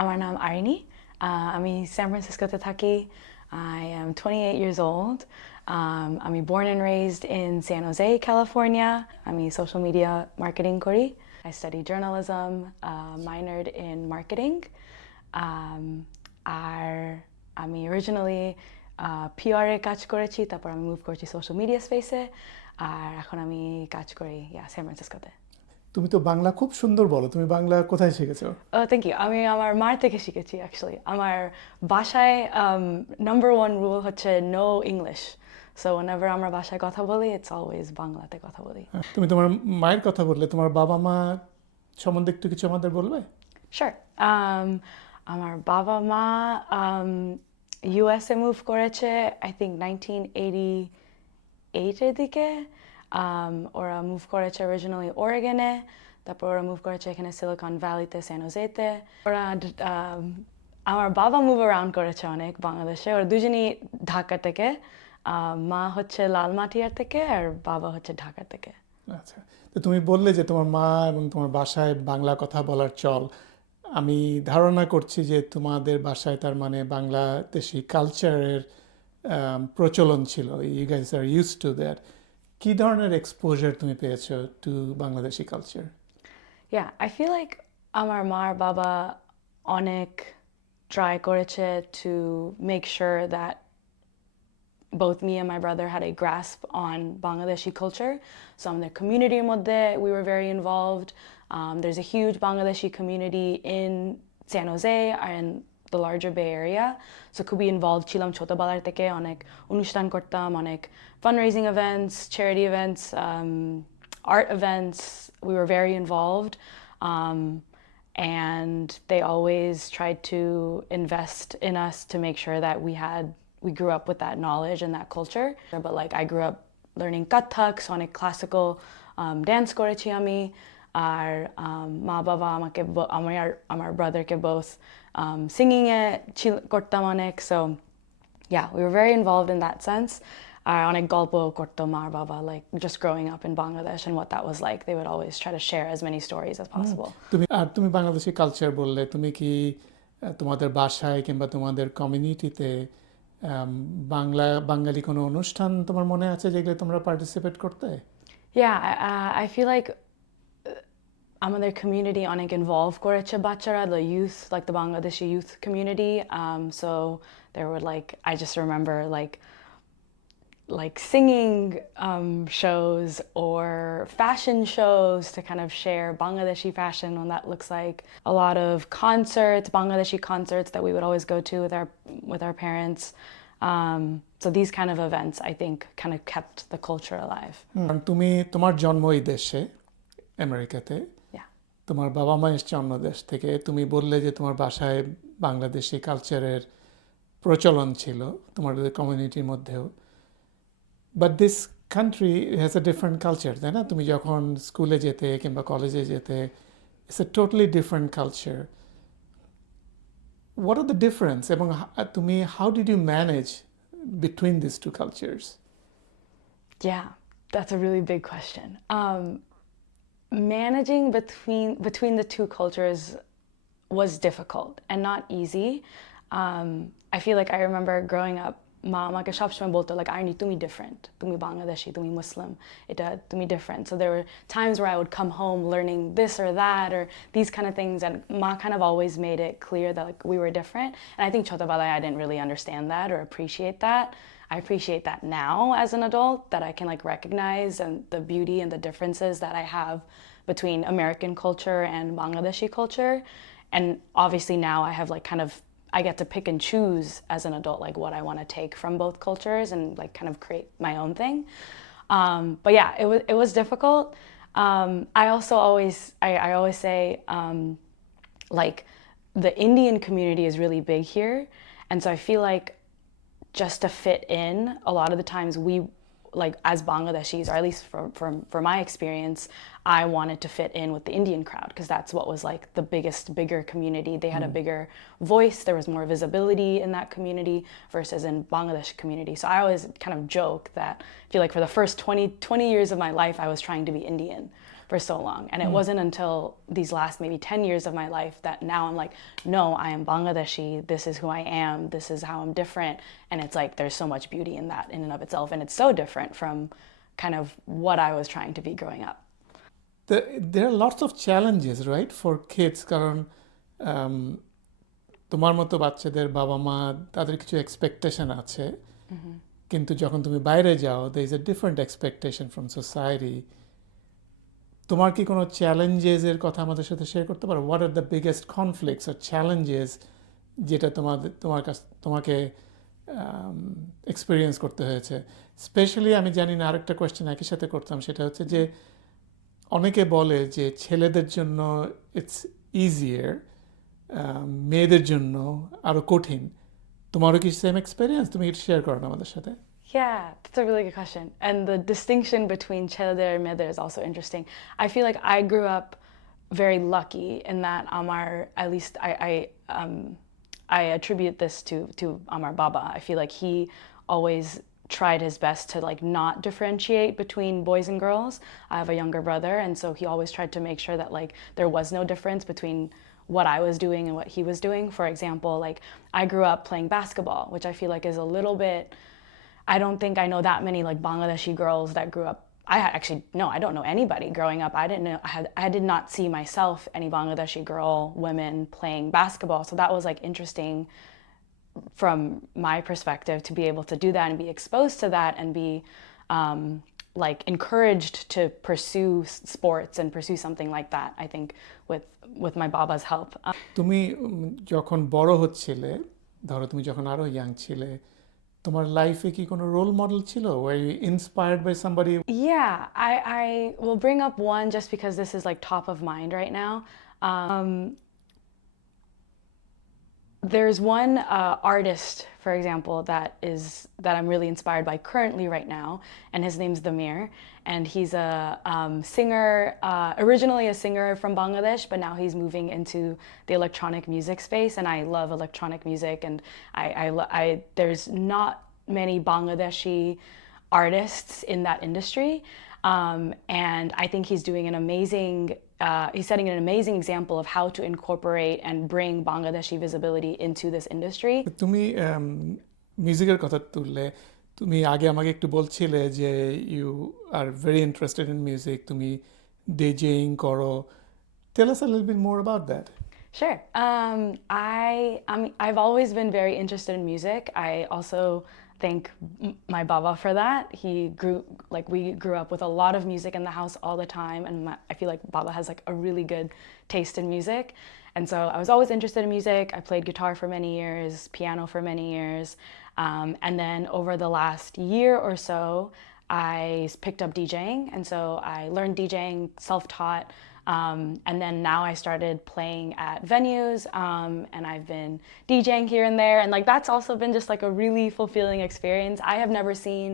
আমার নাম আরিনী। আমি সান ফ্রান্সিসকোতে থাকি। I am 28 years old. I'm born and raised in San Jose, California. I'm social media marketing kori. I studied journalism, minored in marketing. Um, আর আমি originally PR এ কাজ করেছি, তারপর আমি মুভ করেছি সোশ্যাল মিডিয়া স্পেসে, আর এখন আমি কাজ করি সান ফ্রান্সিসকোতে। তুমি তো বাংলা খুব সুন্দর বলো, তুমি বাংলা কোথায় শিখেছো? Thank you. আমি আমার মার থেকে শিখেছি অ্যাকচুয়ালি। আমার বাসায় নাম্বার ওয়ান রুল হচ্ছে নো ইংলিশ। সো whenever আমরা বাসায় কথা বলি ইটস অলওয়েজ বাংলাতে কথা বলি। তুমি তোমার মায়ের কথা বললে, তোমার বাবা মা সম্বন্ধে একটু কিছু আমাদের বলবে? শিওর। আমার বাবা মা ইউএসএ মুভ করেছে আই থিঙ্ক 1988-এর দিকে। ওরা মুভ করেছে অরিজিনালি ওরেগনে, তারপর ওরা মুভ করেছে এখানে সিলিকন ভ্যালিতে, স্যান হোজেতে। ওরা আমার বাবা মুভ অ্যারাউন্ড করেছে অনেক বাংলাদেশে। ওরা দুজনই ঢাকা থেকে। মা হচ্ছে লালমাটিয়ার থেকে আর বাবা হচ্ছে ঢাকা থেকে। আচ্ছা, তো তুমি বললে যে তোমার মা এবং তোমার বাসায় বাংলা কথা বলার চল। আমি ধারণা করছি যে তোমাদের বাসায় তার মানে বাংলাদেশি কালচারের প্রচলন ছিল। You guys are used to that. কী ধরনের এক্সপোজার তুমি পেয়েছো to Bangladeshi culture? I feel like আমার মার বাবা অনেক ট্রাই করেছে to make sure that both me and my brother had a grasp on Bangladeshi culture. So in the community modde, we were very involved. There's a huge Bangladeshi community in San Jose and the larger Bay Area. So খুবই involved ছিলাম ছোটবেলার থেকে। অনেক অনুষ্ঠান করতাম, অনেক fundraising events, charity events, art events. We were very involved. And they always tried to invest in us to make sure that we grew up with that knowledge and that culture. But like I grew up learning Kathak, sonic classical dance করেছি আমি। আর মা বাবা আমাকে আমার ব্রাদারকে both singing এ করতাম অনেক। So yeah, we were very involved in that sense. আর অনেক গল্প করতো মার বাবা, like just growing up in Bangladesh and what that was like. They would always try to share as many stories as possible. তুমি Bangladeshi culture বললে, তুমি কি তোমাদের বাসায় কিংবা তোমাদের কমিউনিটিতে বাঙালি কোনো অনুষ্ঠান তোমার মনে আছে যেগুলো তোমরা পার্টিসিপেট করতে? I feel like আমাদের কমিউনিটি অনেক ইনভলভ করেছে বাচ্চারা, the youth, like the Bangladeshi youth community. So there were like, I just remember like singing shows or fashion shows to kind of share Bangladeshi fashion, and that looks like a lot of concerts, Bangladeshi concerts that we would always go to with our parents. So these kind of events, I think, kind of kept the culture alive. তোমার জন্ম এই দেশে, আমেরিকাতে। তোমার বাবা মা এসছে অন্য দেশ থেকে। তুমি বললে যে তোমার বাসায় বাংলাদেশি কালচারের প্রচলন ছিল তোমাদের কমিউনিটির মধ্যেও। But this country has a different culture, তাই না? তুমি যখন স্কুলে যেতে কিংবা কলেজে যেতে, it's a totally different culture. What are the difference, এবং তুমি how did you manage between this two cultures? That's a really big question. Managing between the two cultures was difficult and not easy. I feel like I remember growing up, মা আমাকে সবসময় বলতো like Arinee, তুমি different, তুমি বাংলাদেশি, তুমি Muslim, এটা তুমি different. So there were times where I would come home learning this or that or these kind of things, and ma kind of always made it clear that like we were different. And I think ছোটবেলায় I didn't really understand that or appreciate that. I appreciate that now as an adult, that I can like recognize and the beauty and the differences that I have between American culture and Bangladeshi culture. And obviously now I have like kind of, I get to pick and choose as an adult like what I want to take from both cultures and like kind of create my own thing. But yeah, it was difficult. I also always say like the Indian community is really big here, and so I feel like just to fit in, a lot of the times we, like as Bangladeshis, or at least for my experience, I wanted to fit in with the Indian crowd because that's what was like the bigger community. They had a bigger voice, there was more visibility in that community versus in Bangladesh community. So I always kind of joke that I feel like for the first 20 years of my life I was trying to be Indian. for so long. And it wasn't until these last maybe 10 years of my life that now I'm like, no, I am Bangladeshi. This is who I am. This is how I'm different. And it's like there's so much beauty in that in and of itself. And it's so different from kind of what I was trying to be growing up. There are lots of challenges, right, for kids. কারণ তোমার মতো বাচ্চাদের বাবা মা তাদের কিছু expectation আছে, কিন্তু যখন তুমি বাইরে যাও there is a different expectation from society. তোমার কি কোনো চ্যালেঞ্জেসের কথা আমাদের সাথে শেয়ার করতে পারো? What are the biggest conflicts আর চ্যালেঞ্জেস যেটা তোমাকে এক্সপিরিয়েন্স করতে হয়েছে? স্পেশালি আমি জানি না, আরেকটা কোয়েশ্চেন একই সাথে করতাম, সেটা হচ্ছে যে অনেকে বলে যে ছেলেদের জন্য ইটস ইজিয়ার, মেয়েদের জন্য আরও কঠিন। তোমারও কি সেম এক্সপিরিয়েন্স? তুমি একটু শেয়ার করো না আমাদের সাথে। Yeah, that's a really good question. And the distinction between Chelder and Meder is also interesting. I feel like I grew up very lucky in that Amar, at least I attribute this to Amar Baba. I feel like he always tried his best to like not differentiate between boys and girls. I have a younger brother, and so he always tried to make sure that like there was no difference between what I was doing and what he was doing. For example, like I grew up playing basketball, which I feel like is a little bit, I don't think I know that many like Bangladeshi girls that grew up. I don't know anybody growing up. I did not see myself any Bangladeshi women playing basketball. So that was like interesting from my perspective to be able to do that and be exposed to that and be like encouraged to pursue sports and pursue something like that. I think with my Baba's help. তুমি যখন বড় হচ্ছিলে, ধরো তুমি যখন আরো young ছিলে, তোমার লাইফে কি কোনো রোল মডেল ছিল? Were you inspired by somebody? Yeah, I will bring up one just because this is like top of mind right now. There's one artist, for example, that I'm really inspired by currently right now, and his name's Damir, and he's a singer, originally a singer from Bangladesh, but now he's moving into the electronic music space, and I love electronic music, and there's not many Bangladeshi artists in that industry, and I think he's doing an amazing he's setting an amazing example of how to incorporate and bring Bangladeshi visibility into this industry. তুমি মিউজিকের কথা তুললে, তুমি আগে আমাকে একটু বলছিলে যে you are very interested in music, তুমি ডিজেইং করো। Tell us a little bit more about that. Sure. I've always been very interested in music. I also thank my Baba for that. We grew up with a lot of music in the house all the time, and I feel like Baba has like a really good taste in music. And so I was always interested in music. I played guitar for many years, piano for many years. And then over the last year or so, I picked up DJing. And so I learned DJing, self-taught. And then now I started playing at venues, and I've been DJing here and there. And like that's also been just like a really fulfilling experience. I have never seen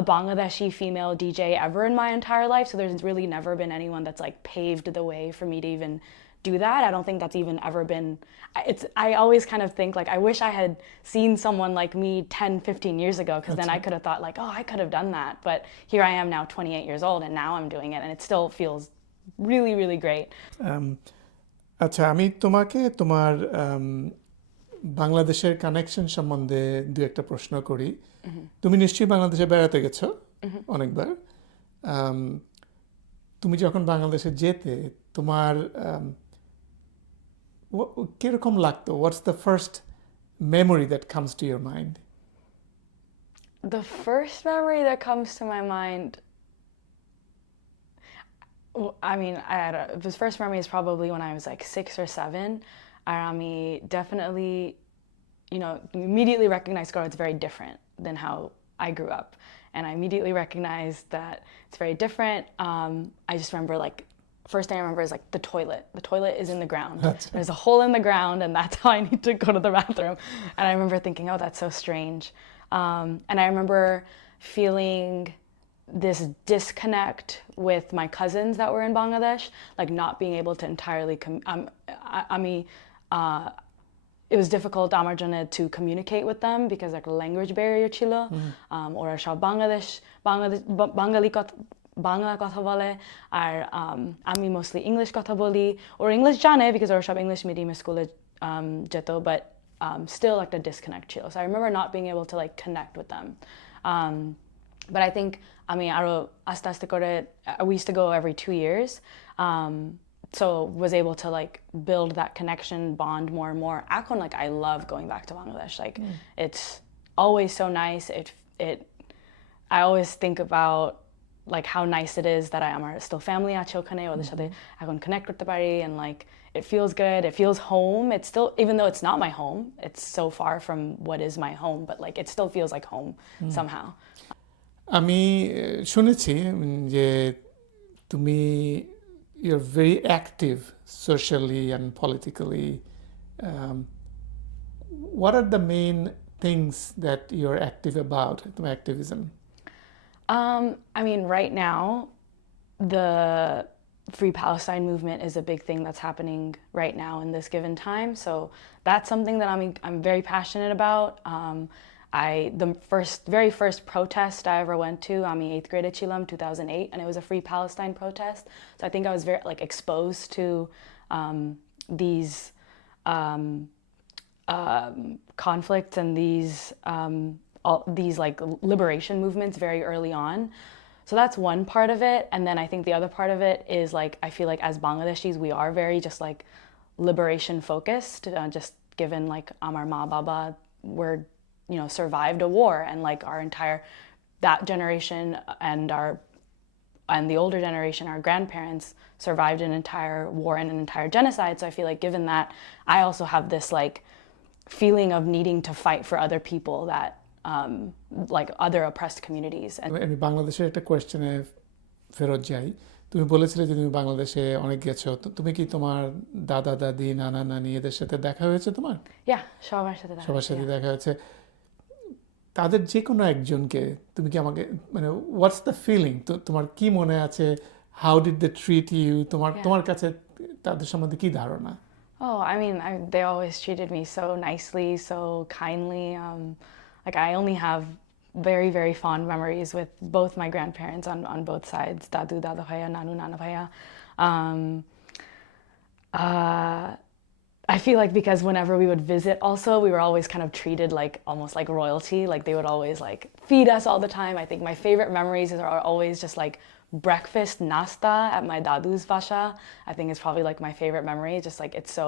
a Bangladeshi female DJ ever in my entire life. So there's really never been anyone that's like paved the way for me to even do that. I don't think that's even ever been, I always kind of think like, I wish I had seen someone like me 10, 15 years ago, because then I could have thought like, oh, I could have done that. But here I am now 28 years old, and now I'm doing it, and it still feels really, really great. আচ্ছা, আমি তোমাকে তোমার বাংলাদেশের connection সম্বন্ধে দু একটা প্রশ্ন করি। তুমি নিশ্চয়ই বাংলাদেশে বেড়াতে গেছো অনেকবার। তুমি যখন বাংলাদেশে যেতে তোমার কিরকম লাগতো? What's the first memory that comes to your mind? The first memory that comes to my mind, I mean, the first memory is probably when I was like 6 or 7. I definitely, immediately recognized, God, it's very different than how I grew up. And I immediately recognized that it's very different. I just remember like, first thing I remember is like the toilet. The toilet is in the ground. There's a hole in the ground, and that's how I need to go to the bathroom. And I remember thinking, oh, that's so strange. And I remember feeling this disconnect with my cousins that were in Bangladesh, like not being able to entirely it was difficult আমার জন্য to communicate with them because like language barrier ছিল, ওরা সব বাঙালি বাংলা কথা বলে আর আমি mostly English কথা বলি ওর ইংলিশ জানে বিকজ ওরা সব ইংলিশ মিডিয়াম স্কুলে যেত but still like a disconnect ছিল so I remember not being able to like connect with them but I think আমি আরো আস্তে আস্তে করে we used to go every 2 years so was able to like build that connection bond more and more এখন like I love going back to Bangladesh like it's always so nice it I always think about like how nice it is that আমার still family আছে ওখানে ওদের সাথে এখন connect করতে পারি and like it feels good it feels home it's still even though it's not my home it's so far from what is my home but like it still feels like home somehow আমি শুনেছি যে তুমি you're very active socially and politically what are the main things that you're active about the activism I mean right now the Free Palestine movement is a big thing that's happening right now in this given time so that's something that I'm very passionate about the very first protest I ever went to আমি 8th grade ছিলাম 2008 and it was a Free Palestine protest so I think I was very like exposed to these conflicts and these like liberation movements very early on so that's one part of it and then I think the other part of it is like I feel like as Bangladeshis we are very just like liberation focused just given like our ma baba were you know survived a war and like our entire that generation and the older generation our grandparents survived an entire war and an entire genocide so I feel like given that I also have this like feeling of needing to fight for other people that like other oppressed communities আমি বাংলাদেশের একটা কোয়েশ্চেনে ফেরত যাই তুমি বলেছিলে যে তুমি বাংলাদেশে অনেক গেছো তো তুমি কি তোমার দাদা দাদি নানা নানি এদের সাথে দেখা হয়েছে তোমার সবার সাথে দেখা হয়েছে তাদের যে কোনো একজনকে তুমি কি আমাকে মানে হোয়াটস দ্য ফিলিং তো তোমার কি মনে আছে how did they treat you তোমার কাছে তাদের সম্বন্ধে কি ধারণা Oh, I mean, they always treated me so nicely, so kindly. Like I only have very, very fond memories with both my grandparents on both sides, Dadu, Dada Bhaiya, Nanu, Nana Bhaiya. I feel like because whenever we would visit also, we were always kind of treated like almost like royalty. Like they would always like feed us all the time. I think my favorite memories are always just like breakfast nasta at my dadu's basha. I think is probably like my favorite memory. Just like it's so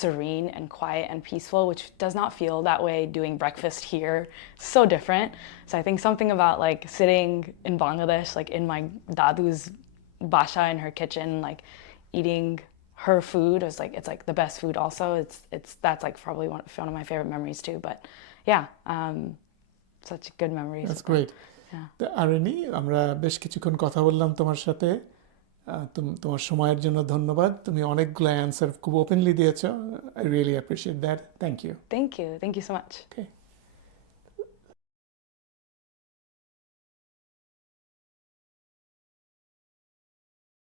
serene and quiet and peaceful, which does not feel that way doing breakfast here. So different. So I think something about like sitting in Bangladesh, like in my dadu's basha in her kitchen, like eating her food is like it's like the best food also it's that's like probably one of my favorite memories too but yeah such good memories that's great Arinee আমরা বেশ কিছুক্ষণ কথা বললাম তোমার সাথে তোমার সময়ের জন্য ধন্যবাদ তুমি অনেকগুলো অ্যানসার খুব ওপেনলি দিয়েছো I really appreciate that thank you so much okay